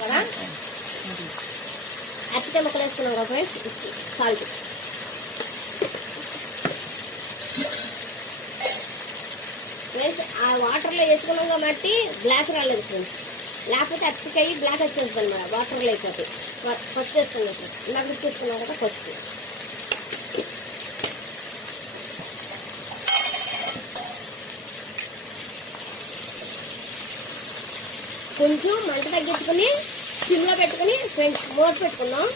కదా అరటికాయ ముక్కలు వేసుకున్నాం కదా ఫ్రెండ్స్. సాల్ట్ ఫ్రెండ్స్, ఆ వాటర్లో వేసుకున్నాం కాబట్టి బ్లాక్ రాలేదు ఫ్రెండ్స్. లేకపోతే అరటికాయ బ్లాక్ వచ్చేస్తుంది అన్నమాట వాటర్లో అయిపోతే. ఫస్ట్ వేసుకున్నాం ఫ్రెండ్స్, ఇలా గుర్తిస్తున్నాం కదా ఫస్ట్. కొంచెం మంట తగ్గించుకొని సిమ్లో పెట్టుకుని ఫ్రెండ్స్ మూత పెట్టుకున్నాం.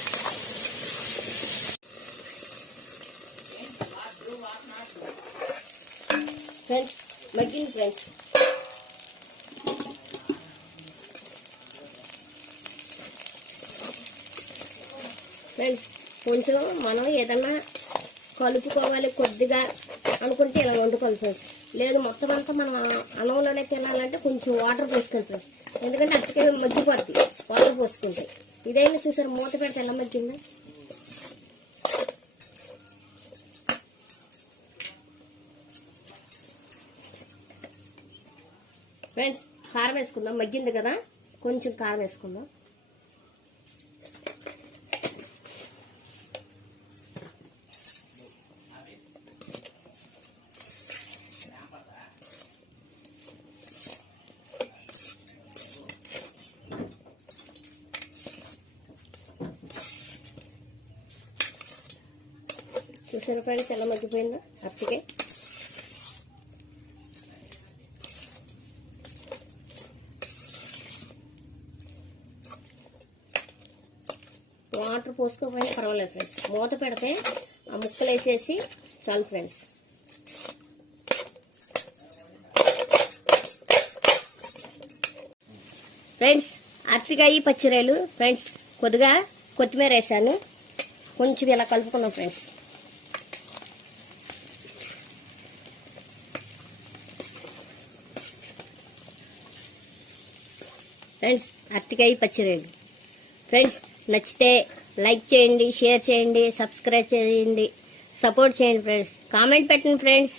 ఫ్రెండ్స్ మగ్గింది ఫ్రెండ్స్. ఫ్రెండ్స్ కొంచెం మనం ఏదన్నా కలుపుకోవాలి కొద్దిగా అనుకుంటే ఇలా వండుకోవాలి ఫ్రెండ్స్. లేదు మొత్తం అంతా మనం అన్నంలోనే తినాలంటే కొంచెం వాటర్ పోసుకోవాలి ఫ్రెండ్స్. ఎందుకంటే అరటికాయ మగ్గిపోద్ది వాటర్ పోసుకుంటే. ఇదైనా చూసారు మూత పెడితే ఎలా మగ్గిందా. ఫ్రెండ్స్ కారం వేసుకుందాం. మగ్గింది కదా, కొంచెం కారం వేసుకుందాం. చూసారు ఫ్రెండ్స్ ఎలా మగ్గిపోయిందో అరటికాయ. వాటర్ పోసుకోకపోయినా పర్వాలేదు ఫ్రెండ్స్. మూత పెడితే ఆ ముక్కలు వేసేసి చాలు ఫ్రెండ్స్. ఫ్రెండ్స్ అరటికాయ పచ్చిరాయలు ఫ్రెండ్స్, కొద్దిగా కొత్తిమీర వేసాను. కొంచెం ఇలా కలుపుకున్నాం ఫ్రెండ్స్. ఫ్రెండ్స్ అరటికాయ పచ్చిరాయలు ఫ్రెండ్స్, నచ్చితే లైక్ చేయండి, షేర్ చేయండి, సబ్స్క్రైబ్ చేయండి, సపోర్ట్ చేయండి ఫ్రెండ్స్. కామెంట్ పెట్టండి ఫ్రెండ్స్.